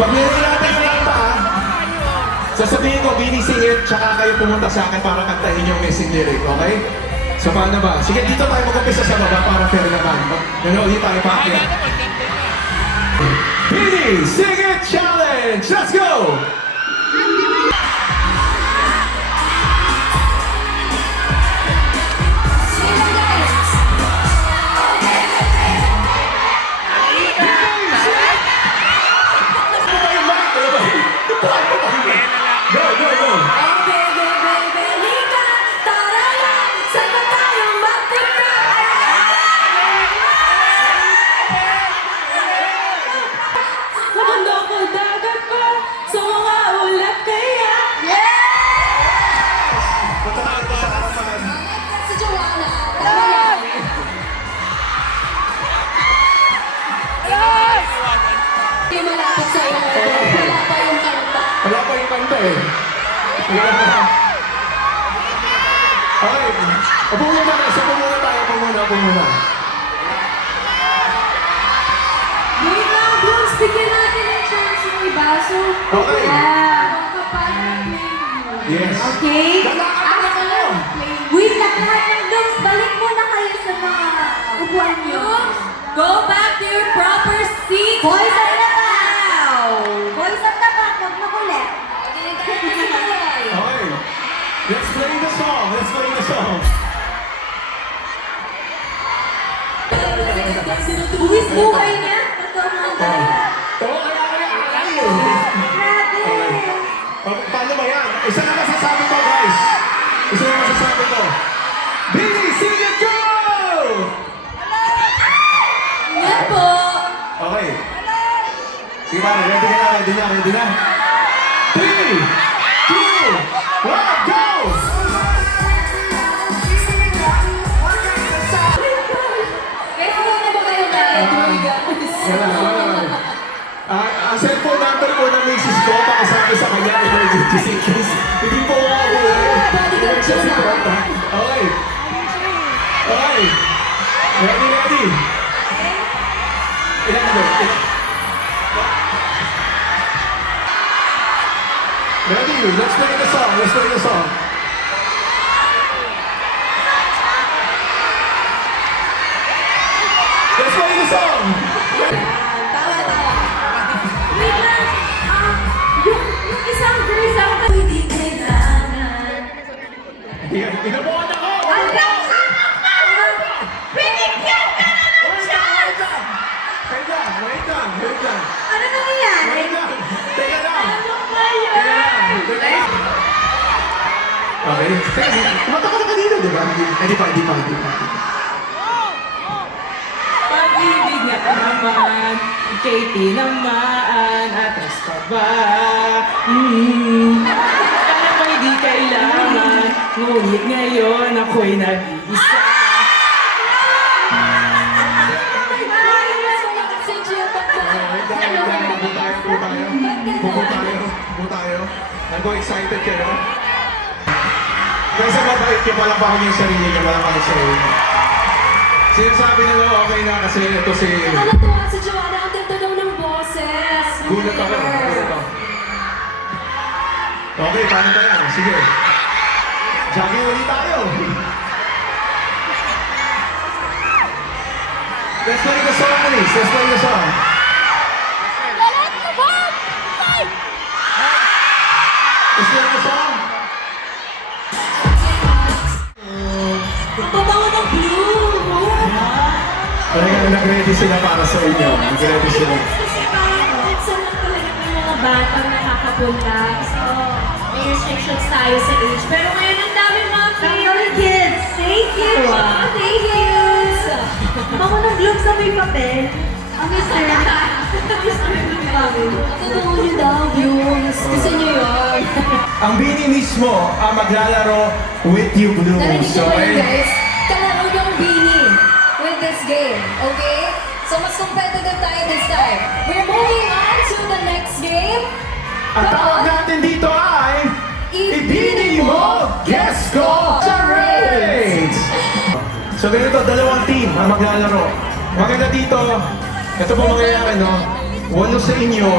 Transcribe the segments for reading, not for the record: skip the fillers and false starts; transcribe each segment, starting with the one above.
Pag nililapit yung kanta, sasabihin ko, Bini, sing it, tsaka kayo pumunta sa akin para kantahin yung missing lyric, okay? So, paano ba? Sige, dito tayo mag-umpisa sa baba para fair naman. Nanood tayo pa akin. Bini, sing it challenge! Let's go! Wala pa yung kanta eh. Okay. Upo muna tayo. Upo muna tayo. Upo muna. Wait lang, Blooms. Bigyan natin ng chance yung iba. So, Okay. Yes. Okay? Wait lang, lahat ng Blooms. Balik muna kayo sa mga upuan nyo. Go back to your proper seat. Boys at the back! Boys at the back, huwag makulit. Okay. Let's play the song. Buwis buhay niya. Ito mga Oo, kaya. Grabe. Paano ba yan? Isa na masasabi ko, guys. Bini, sing it, go! Yan po. Okay. Sige, pare. Ready na. 3, 2, 1, go! Guys, muna ba kayo na? Wala. Ang cellphone number po ng misis ko, pakisabi sa kanya, emergency case. Hindi po ako Bodyguard siya na. Okay. Ready? Ilan na ba? Ready? Let's play the song. Let's play the song. Wait lang. Yung isang girls ang hindi kailangan. Inabuhan ako! Hanggang sana ka! Binigyan ka na ng chance! Wait lang. Ano nangyayari? Teka lang. Ano ba yun? Okay. Kumata ka dito, di ba? Hindi pa. Pag-ibig na naman, kay tinamaan, atas ka ba? Alam mo hindi kailangan, ngunit ngayon ako'y nag-iisa. Buko tayo. Nandito excited kayo? Kasi mabait yung palakpakan yung sarili niya, palakpakan yung sarili niya. Sinasabi nila okay na kasi ito si... Nakakatuwa si Joanna. Ang ganda daw ng boses. Gulat ako. Okay, paano tayo? Sige. Jogging ulit tayo. Let's play the song, please. Let's play the song. Let's play the song. Ang babango ng blue. Talagang nag-ready sila para sa inyo. Nag-ready sila. Kasi parang minsan lang talaga may mga batang nakakapunta. So, may restrictions tayo sa age. Pero ngayon ang dami mga Kids, thank you! Wow. Thank you! Bango ng Blooms na may papel. Ang Mr. Totoo nyo daw, Blooms. Gusto nyo yun. Ang Bini mismo ang maglalaro with you, Blooms. Narinig nyo ba yun, Okay? guys? Kalaro yung Bini with this game, okay? So, mas competitive tayo this time. We're moving on to the next game. Ang tawag natin dito ay Ibini mo, guess ko, charades! So ganito, dalawang team ang maglalaro. Maganda dito, ito po mangyayari, no? 8 sa inyo,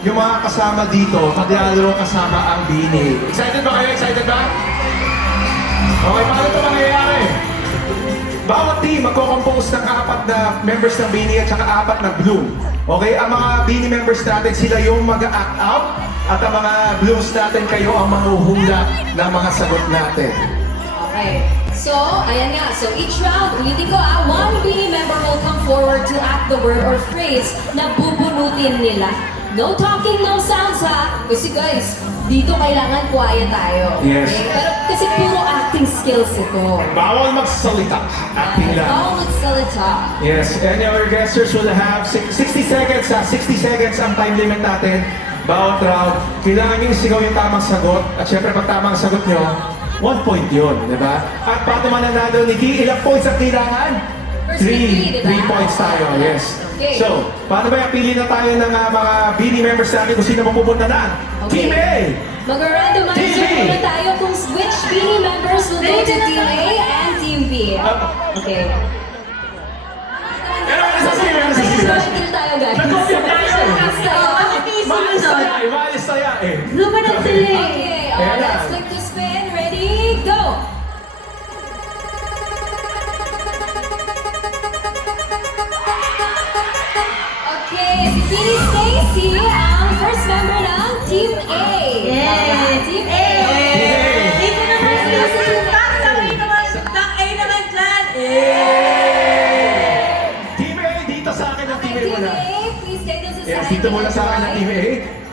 yung mga kasama dito, maglalaro kasama ang Bini. Excited ba kayo? Excited ba? Okay, paano ito mangyayari? Bawat team magko-compose ng 4 na members ng Bini at saka 4 na Bloom. Okay, ang mga Bini members natin, sila yung mag-act out at ang mga Blooms natin, kayo ang mahuhula ng mga sagot natin. Okay. So, ayan nga. So, each round, ulitin ko one Bini member will come forward to act the word or phrase na bubunutin nila. No talking, no sounds ha. Kasi guys, dito kailangan quiet tayo. Yes. Okay? Pero kasi puro acting skills ito. Bawal magsalita. Acting lang. Bawal magsalita. Yes, and our guesters will have 60 seconds. 60 seconds ang time limit natin. Bawat round, kailangan nyo isigaw yung tamang sagot. At syempre, pag tamang sagot nyo, 1 point yun, di ba? At paano mananalo, Nikki, ilang points ang kailangan? First three, di ba? 3 points tayo, yes. Okay. So, paano ba yung pili na tayo ng mga Bini members natin kung sino mapupunta na? Okay. Team A! Mag-randomizer TV. muna tayo kung which Bini members will go to Team A and Team B. Okay. Pero ano sa sino? Ano sa sino? Kill tayo guys. Nag-compute tayo. Maalis Sunod. tayo, maalis tayo eh. Lumanag sila eh. Okay, Ayan na. let's click to spin. Ready, go! Okay, si Pini Stacy ang first member ng Team A. Yes. Team A. Dito naman sila sa tak. Sabay naman. Tak A naman dyan. Team A, dito sa akin ang Team A Team muna. A, please take them to Yes, side. dito muna sa akin ang Team A.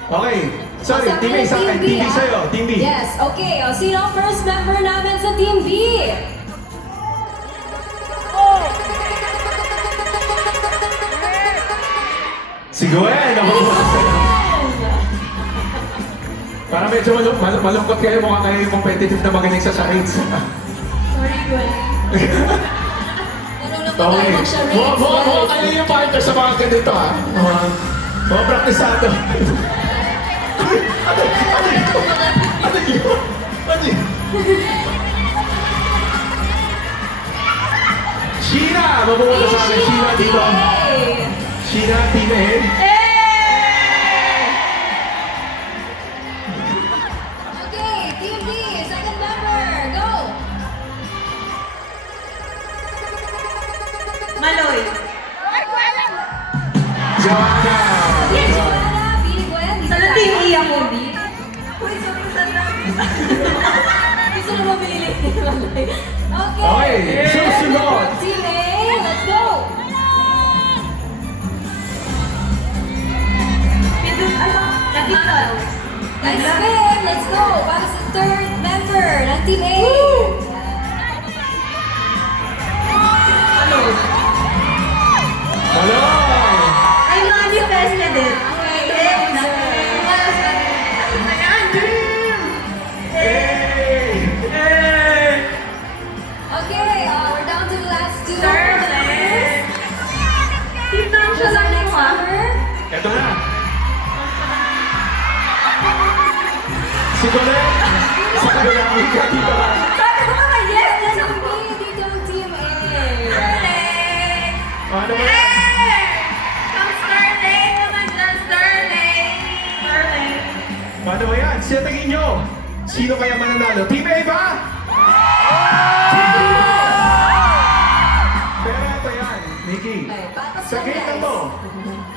Okay. Sorry, Team A sa akin. Team B sa'yo. Team B. Yes, okay. O, sino ang first member namin sa Team B? Si Gwen. Para medyo malungkot kayo. Mukha kayo yung competitive na magaling sa charades. Sorry, Gwen. Marunong ba tayo mag-charades? Mukha kayo yung partner sa mga ganito ha. Mga praktisado. Ano yun? Ano yun? Sheena! Mabumunta sa akin. Sheena dito. Sheena, Team A. Okay, Team B, second member, go! Maloy. Joanna! Yes, Joanna, Pini Gwen, dito Sana tayo. Team A ako. B. Uy, sorry, sorry. Gusto na mabili. Okay, susunod. Team A, let's go! Pindot, ano? Nakita. Nice spin, let's go! Para sa third member ng Team A. Maloy. Hello! I manifested it. Okay, Hey! okay, we're down to the last two. Third members. Tingnan siya Who's our lang next mo ah. member? Ito na. Si Colette. Sa kabila ang wika dito ba? Sabi ko nga, yes, yes. Team B, dito ang Team A. Ano ba yan? Sterling naman dyan, Sterling. Sterling. Paano ba yan? Sino tingin nyo? Sino kaya mananalo? Team A ba? Team B ba? Pero ito yan, Nikki. Okay, patas Sa lang, game na guys. to,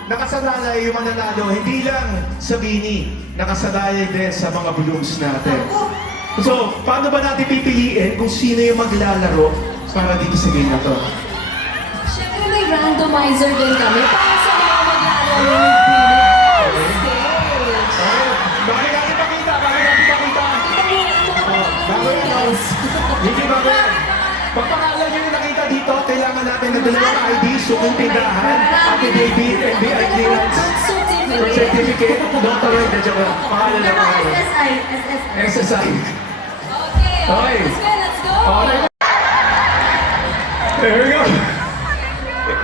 nakasanalay yung mananalo, hindi lang sa Bini, nakasanalay din sa mga blooms natin. So, paano ba natin pipiliin kung sino yung maglalaro para dito sa game na to? Siyempre may randomizer din kami para sa mga maglalaro ng Pini stage. Okay, bakit natin pakita? Bakit natin pakita? Kita mo yung mga Bago yan, guys. Hindi ba ba? Pag pangalan nyo yung nakita dito, kailangan natin ng dalawang ID, sukong tindahan, affidavit, NBI clearance, birth certificate, doctorate, na dyan. Pangalan na pangalan. SSI, SSI. SSI. Okay, Okay. let's go. Okay. There we go.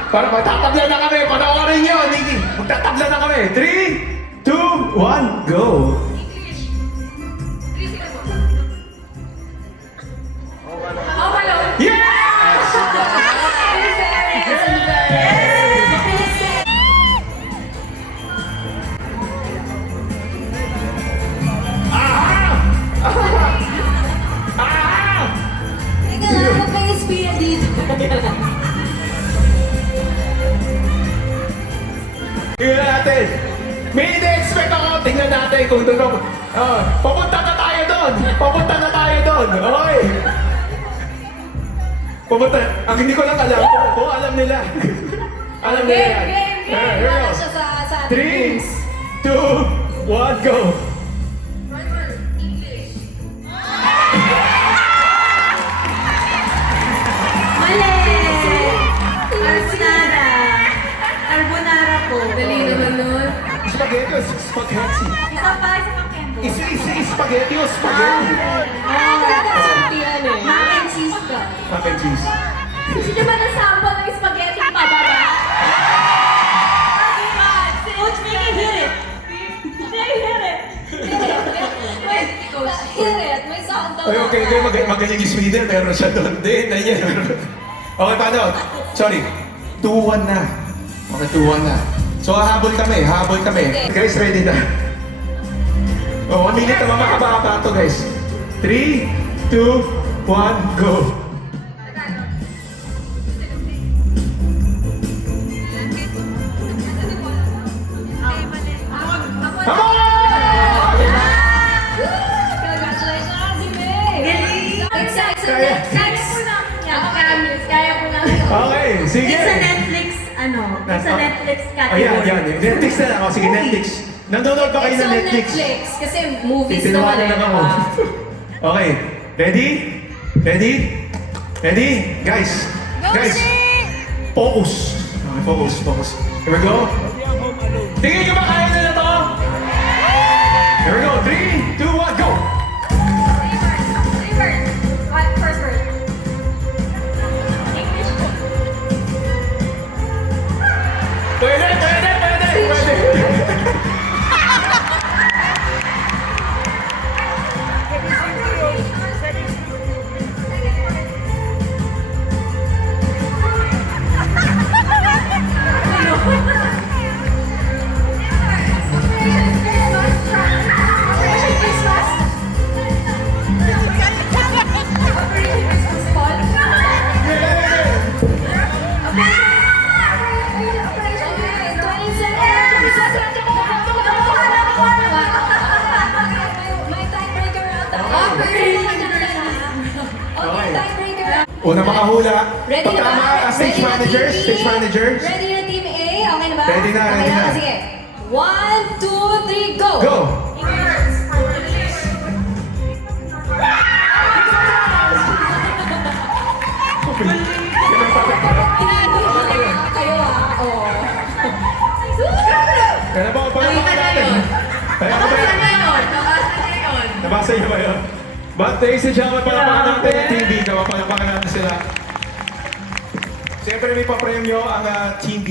Para magtatabla na kami. Panoorin nyo, Nikki. Magtatabla na kami. 3, 2, 1, go. Yes! natin kung doon pa. Papunta na tayo doon! Papunta na tayo doon! Okay! Papunta. Ang hindi ko lang alam kung alam nila. Alam nila yan. Here we Wala go. siya sa 3, 2, 1, go! Mali! Carbonara. Carbonara po. Dali naman nun. Spaghetti o spaghetti? Isa pa, isa pa kendo. Spaghetti o spaghetti? Sabihan eh. Mac and cheese ka. Mac and cheese. Gusto niyo ba ng sample ng spaghetti pababa? Coach, make it hit it. Hit it. May sound daw. Ay, okay, magaling yung Sweden, meron siya doon. Hindi, yan. Okay, paano? Sorry, 2-1 na. Okay, 2-1 na. So, habol kami. Guys, ready na? Oh, 1 minute naman makababa to, guys. 3, 2, 1, go! Come on! Congratulations, Ate May! Galing. Excited Kaya. Netflix! Kaya ko na. Okay, sige. It's a Netflix, it's a Netflix category. Ayan. Netflix na lang. O, sige, Netflix. Nanonood ba kayo It's ng on Netflix? Netflix. Kasi movies Tinawagan naman lang ako. eh. Okay. Ready? Ready? Ready? Guys. Guys. Focus. Okay, focus. Here we go. Tingin nyo ba kaya nila to? Here we go. 3, 2, 1, go! First word. Pwede. May tiebreaker ata. Okay, tiebreaker. Una makahula. Ready na ba? Pagkama, stage managers. Ready na Team A? Okay na ba? Ready na. Sige. 1, 2, 3, go! Go! Kayo oh. Kaya ba, palamakan natin. Kaya ba yan? Nabasa niyo ba yun? But ladies and gentlemen, palamakan natin ang Team B. Palamakan natin sila. Siyempre may papremyo ang Team B.